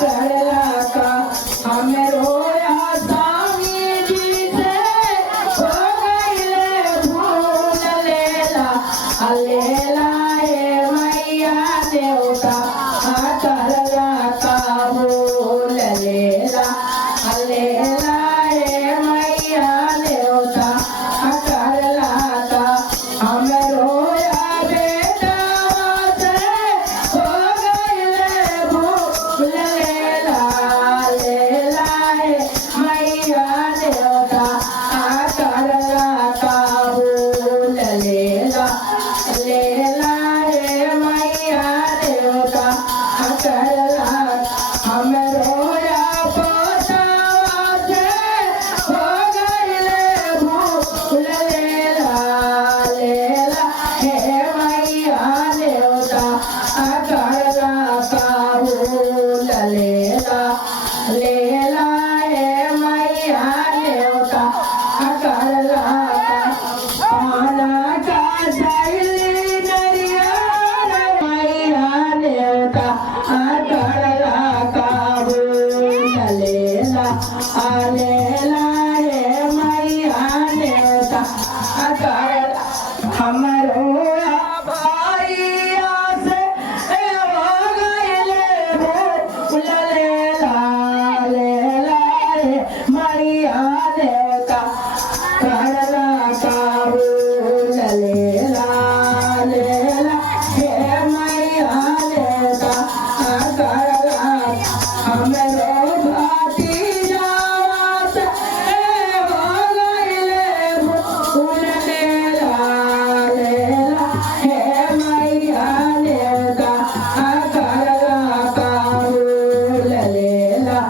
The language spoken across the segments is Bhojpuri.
करला का हमें रोया स्वामी जी से हो गईले भूल लेला लेला ए मैया देवता करला का भूल लेला लेला ए मैया देवता करला का हमें रोया बेटा से हो गईले भूल लेला लेला ए मैया देवता करला का भूल लेला लेला ए मैया देवता करला हमें रोया पोतावा से हो गईले भूल लेला लेला हे मैया देवता करला का भूल लेला लेला हे मैया देवता करला पाना का सैली नरिया मैया देवता करला का भूल लेला लेला हे मैया देवता करला हमरो भाइया से हो गईले भूल लेला लेला हे मैया देवता करला का भूल लेला लेला हे मैया देवता करला हमरो भतीजा से हो गईले भूल लेला लेला हे मैया देवता करला का भूल लेला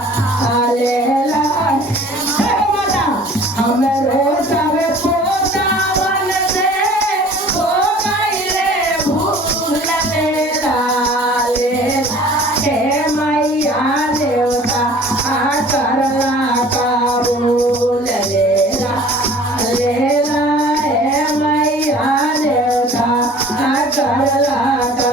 लेला हे माता हमरो सब पोतावन से हो गईले भूल लेला लेला हे मैया देवता करला का भूल लेला लेला हे मैया देवता करला का